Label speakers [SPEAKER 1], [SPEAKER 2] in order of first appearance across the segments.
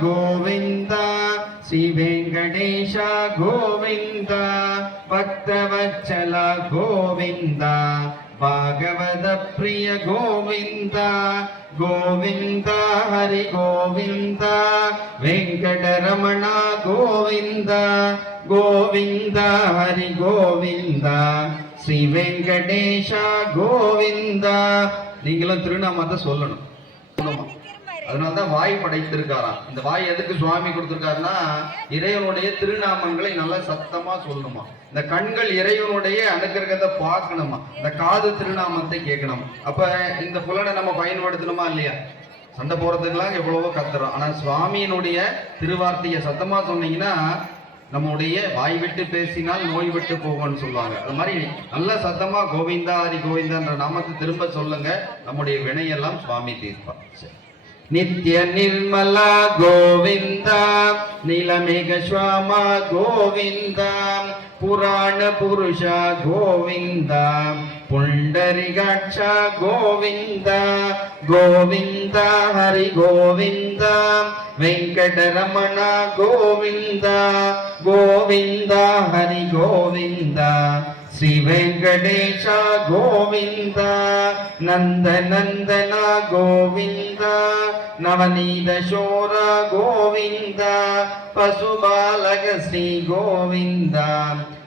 [SPEAKER 1] ಗೋವಿಂದ ಶ್ರೀ ವೆಂಕಟೇಶ ಗೋವಿಂದ ಭಕ್ತವಚ್ಚಲ ಗೋವಿಂದ ಭಾಗವತ ಪ್ರಿಯ ಗೋವಿಂದ ಗೋವಿಂದ ಹರಿ ಗೋವಿಂದ ವೆಂಕಟರಮಣ ಗೋವಿಂದ ಗೋವಿಂದ ಹರಿ ಗೋವಿಂದ ಶ್ರೀ ವೆಂಕಟೇಶ ಗೋವಿಂದ நீங்களும் திருநாமத்தை சொல்லணும் அதனால்தான் வாய் படைத்திருக்காராம். இந்த வாய் எதுக்கு சுவாமி கொடுத்திருக்காருன்னா இறைவனுடைய திருநாமங்களை நல்லா சத்தமா சொல்லணுமா. இந்த கண்கள் இறைவனுடைய அனுக்கிரகத்தை பார்க்கணுமா. இந்த காது திருநாமத்தை கேட்கணும். அப்ப இந்த புலனை நம்ம பயன்படுத்தணுமா இல்லையா? சண்டை போறதுக்கெல்லாம் எவ்வளவோ கத்துறோம். ஆனா சுவாமியினுடைய திருவார்த்தையை சத்தமா சொன்னீங்கன்னா நம்முடைய வாய் விட்டு பேசினால் நோய் விட்டு போகும்னு சொல்லுவாங்க. அது மாதிரி நல்ல சத்தமா கோவிந்தா ஹரி கோவிந்தான்ற நாமத்தை திரும்ப சொல்லுங்க. நம்முடைய வினையெல்லாம் சுவாமி தீர்ப்பார். சரி. నిత్య నిర్మల గోవింద నీలమేఘ శ్యామ గోవింద పురాణ పురుష గోవింద పుండరిగక్ష గోవింద గోవింద హరి గోవింద వెంకటరమణ గోవింద గోవింద హరి గోవింద. శ్రీ వెంకటేశ గోవింద నందనందన గోవింద నవనీత శోర గోవింద పశుబాలక శ్రీ గోవింద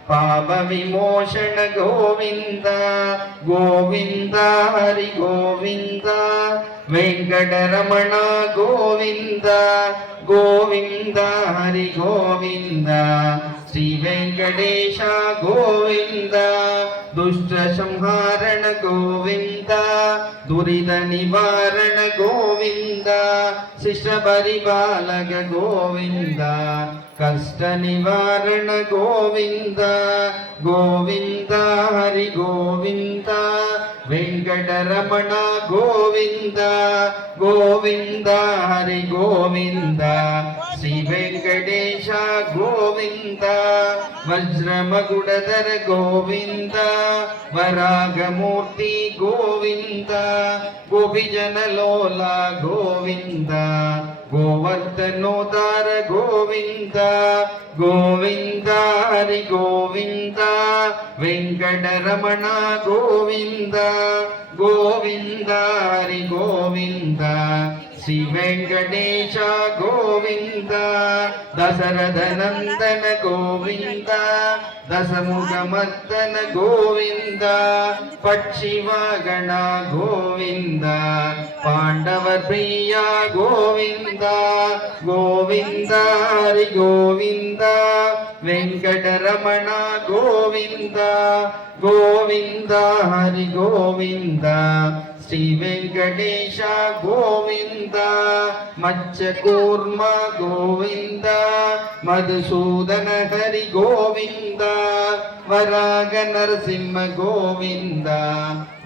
[SPEAKER 1] పాప విమోచన గోవింద గోవింద హరి గోవింద వెంకటరమణ గోవింద గోవింద హరి గోవింద. శ్రీ వెంకటేశ గోవింద దుష్ట సంహారణ గోవింద దురిత నివారణ గోవింద శిష్ట పరిపాలక గోవింద కష్ట నివారణ గోవింద గోవింద హరి గోవింద வெங்கடரமண கோவிந்த கோவிந்த ஹரி கோவிந்த. ஸ்ரீ வெங்கடேஷ கோவிந்த வஜ்ரமகுடதர கோவிந்த வராகமூர்த்தி கோவிந்த கோபிஜனலோல கோவிந்த गोवर्धनोदार गोविन्द गोविन्द हरि गोविन्द वेङ्कटरमण गोविन्द గోవిందారి గోవింద శ్రీ వెంకటేశ గోవింద దశరథ నందన గోవింద దశముఖమర్దన గోవింద పక్షివాగణ గోవింద పాండవ ప్రియ గోవింద గోవింద హరి గోవింద వెంకటరమణ గోవింద గోవింద హరి గోవింద. ಶ್ರೀ ವೆಂಕಟೇಶ ಗೋವಿಂದ ಮಚ್ಚಕೂರ್ಮ ಗೋವಿಂದ ಮಧುಸೂದನ ಹರಿ ಗೋವಿಂದ ವರಾಗ ನರಸಿಂಹ ಗೋವಿಂದ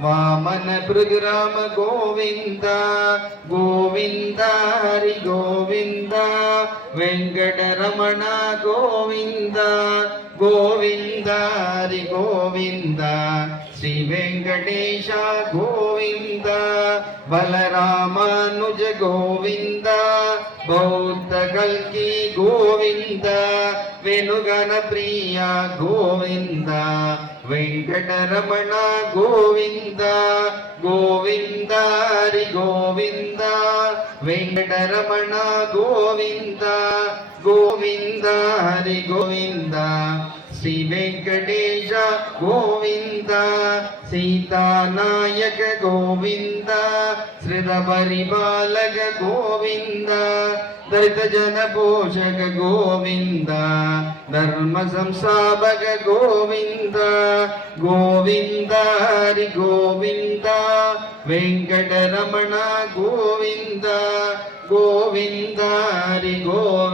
[SPEAKER 1] ವಾಮನ ಪೃಗ್ರಾಮ ಗೋವಿಂದ ಗೋವಿಂದ ಹರಿ ಗೋವಿಂದ ವೆಂಕಟರಮಣ ಗೋವಿಂದ ಗೋವಿಂದ ಹರಿ ಗೋವಿಂದ శ్రీ వెంకటేశ గోవింద బలరామానుజ గోవింద బౌద్ధ కల్కి గోవింద వెనుగన ప్రియ గోవింద వెంకటరమణ గోవింద గోవింద హరి గోవింద వెంకటరమణ గోవింద గోవింద హరి గోవింద. శ్రీ వెంకటేశ గోవింద సీతానాయక గోవింద శ్రీర పరిపాలక గోవింద దళిత జన పోషక గోవింద ధర్మ సంస్థాపక గోవింద గోవింద హరి గోవింద వెంకటరమణ గోవింద గోవింద హరి గోవింద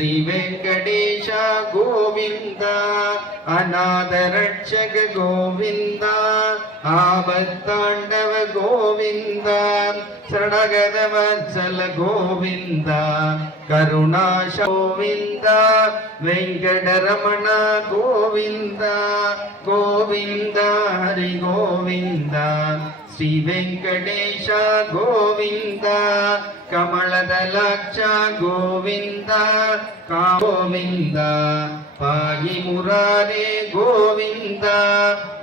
[SPEAKER 1] ಶ್ರೀ ವೆಂಕಟೇಶ ಗೋವಿಂದ ಅನಾಥ ರಕ್ಷಕ ಗೋವಿಂದ ಆಬತ್ತಾಂಡವ ಗೋವಿಂದ ಶರಣಗದ ವತ್ಸಲ ಗೋವಿಂದ ಕರುಣಾಶ ಗೋವಿಂದ ವೆಂಕಟರಮಣ ಗೋವಿಂದ ಗೋವಿಂದ ಹರಿ ಗೋವಿಂದ ಶ್ರೀ ವೆಂಕಟೇಶ ಗೋವಿಂದ ಕಮಲದ ಲಕ್ಷ ಗೋವಿಂದ ಗೋವಿಂದ ಪಾಗಿ ಮುರಾರೇ ಗೋವಿಂದ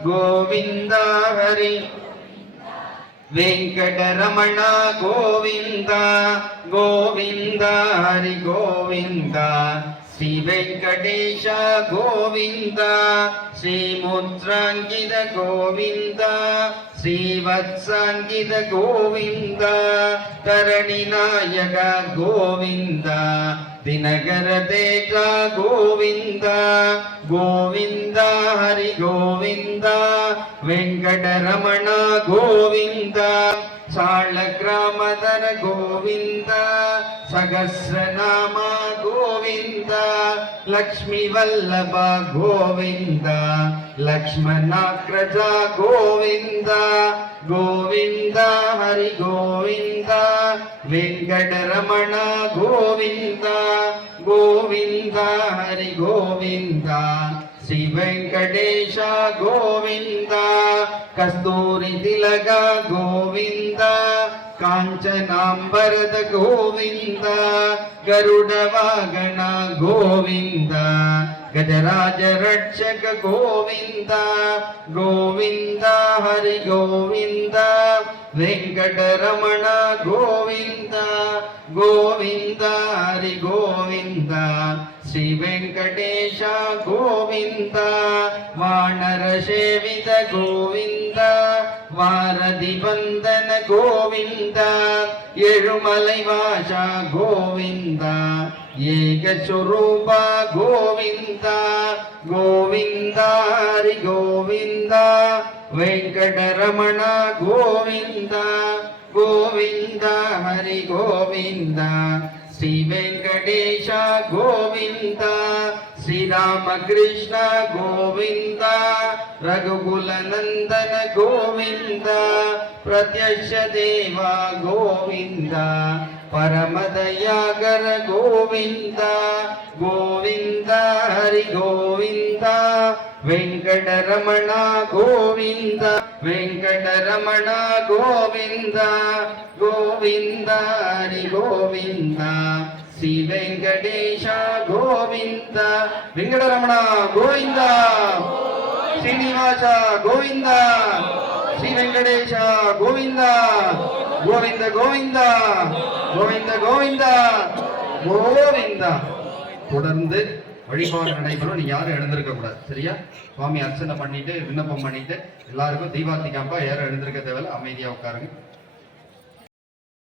[SPEAKER 1] ಗೋವಿಂದ ಹರಿ ವೆಂಕಟರಮಣ ಗೋವಿಂದ ಗೋವಿಂದ ಹರಿ ಗೋವಿಂದ శ్రీ వెంకటేశ గోవింద శ్రీ ముద్రాంకిత గోవింద శ్రీ వత్సాంకిత గోవింద తరణినాయక గోవింద దినకర తేజ గోవింద గోవింద హరి గోవింద వెంకటరమణ గోవింద ಸಾಳ ಗ್ರಾಮದರ ಗೋವಿಂದ ಸಹಸ್ರನಾಮ ಗೋವಿಂದ ಲಕ್ಷ್ಮೀ ವಲ್ಲಭ ಗೋವಿಂದ ಲಕ್ಷ್ಮಣಾಗ್ರಜ ಗೋವಿಂದ ಗೋವಿಂದ ಹರಿ ಗೋವಿಂದ ವೆಂಕಟರಮಣ ಗೋವಿಂದ ಗೋವಿಂದ ಹರಿ ಗೋವಿಂದ ಶ್ರೀ ವೆಂಕಟೇಶ ಗೋವಿಂದ, ಕಸ್ತೂರಿ ತಿಲಕ ಗೋವಿಂದ, ಕಾಂಚನಾಂಬರದ ಗೋವಿಂದ ಗರುಡ ವಾಗಣ ಗೋವಿಂದ, ಗಜರಾಜ ರಕ್ಷಕ ಗೋವಿಂದ ಗೋವಿಂದ ಹರಿ ಗೋವಿಂದ, ವೆಂಕಟರಮಣ ಗೋವಿಂದ ಗೋವಿಂದ ಹರಿ ಗೋವಿಂದ. శ్రీ వెంకటేశ గోవింద వానరసేవిత గోవింద వారధి వందన గోవింద ఎరుమలై వాష గోవింద ఏకస్వరూప గోవింద గోవింద హరి గోవింద వెంకటరమణ గోవింద గోవింద హరి గోవింద. శ్రీ వెంకటేశ గోవింద శ్రీరామకృష్ణ గోవింద రఘుకుల నందన గోవింద ప్రత్యక్ష దేవ గోవింద పరమదయాగర గోవింద గోవింద హరి గోవింద వెంకటరమణ గోవింద ವೆಂಕಟರಮಣ ಗೋವಿಂದ ವೆಂಕಟರಮಣ ಗೋವಿಂದ ಗೋವಿಂದ ಹರಿ ಗೋವಿಂದ ಶ್ರೀ ವೆಂಕಟೇಶ ಗೋವಿಂದ ವೆಂಕಟರಮಣ ಗೋವಿಂದ ಶ್ರೀನಿವಾಸ ಗೋವಿಂದ ಶ್ರೀ ವೆಂಕಟೇಶ ಗೋವಿಂದ ಗೋವಿಂದ ಗೋವಿಂದ கோவிந்த கோவிந்தா கோவிந்தா தொடர்ந்து வழிபாடு நடைபெறும். நீங்க யாரும் எழுந்திருக்க கூடாது சரியா? சுவாமி அர்ச்சனை பண்ணிட்டு விண்ணப்பம் பண்ணிட்டு எல்லாருக்கும் தீபாவளி காம்பா யாரும் எழுந்திருக்க தேவையில்ல அமைதியா உட்காருங்க.